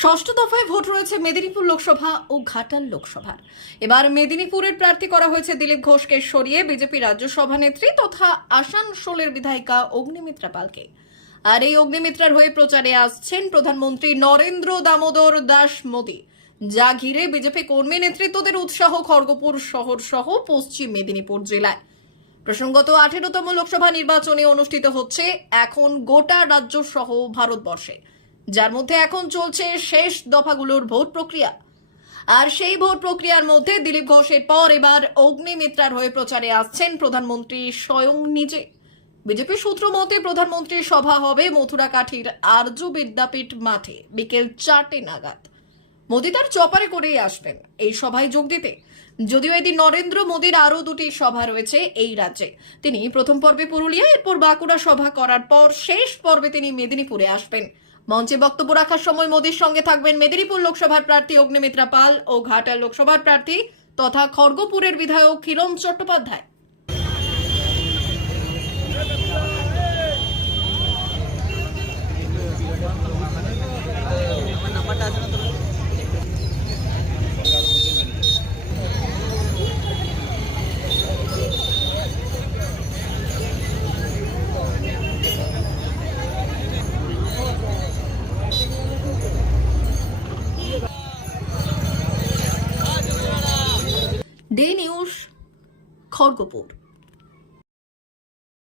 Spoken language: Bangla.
ষষ্ঠ দফায় ভোট রয়েছে মেদিনীপুর লোকসভা ও ঘাটাল লোকসভার। এবার মেদিনীপুরের প্রার্থী করা হয়েছে দিলীপ ঘোষকে সরিয়ে বিজেপি রাজ্য সভানেত্রী তথা আসানসোলের বিধায়িকা অগ্নিমিত্রা পালকে। আর এই অগ্নিমিত্রার হয়ে প্রচারে আসছেন প্রধানমন্ত্রী নরেন্দ্র দামোদর দাস মোদী, যা ঘিরে বিজেপি কর্মী নেতৃত্বদের উৎসাহ খড়গপুর শহর সহ পশ্চিম মেদিনীপুর জেলায়। প্রসঙ্গত 18তম লোকসভা নির্বাচনে অনুষ্ঠিত হচ্ছে এখন গোটা রাজ্য সহ ভারতবর্ষে, যার মধ্যে এখন চলছে শেষ দফাগুলোর ভোট প্রক্রিয়া। আর সেই ভোট প্রক্রিয়ার মধ্যে দিলীপ ঘোষের পর এবার অগ্নিমিত্রার হয়ে প্রচারে আসছেন প্রধানমন্ত্রী স্বয়ং নিজে। বিজেপি সূত্র মতে প্রধানমন্ত্রীর সভা হবে মথুরাকাঠির আর্য বিদ্যাপীঠ মাঠে বিকেল 4টে নাগাদ। মোদী তার চপারে করেই আসবেন এই সভায় যোগ দিতে। যদিও এদিন নরেন্দ্র মোদীর আরও দুটি সভা রয়েছে এই রাজ্যে। তিনি প্রথম পর্বে পুরুলিয়া, এরপর বাঁকুড়া সভা করার পর শেষ পর্বে তিনি মেদিনীপুরে আসবেন। মঞ্চে বক্তব্য রাখার সময় মোদীর সঙ্গে থাকবেন মেদিনীপুর লোকসভার প্রার্থী অগ্নিমিত্রা পাল ও ঘাটাল লোকসভার প্রার্থী তথা খড়গপুরের বিধায়ক হিরণ চট্টোপাধ্যায়। Day News, Kharagpur.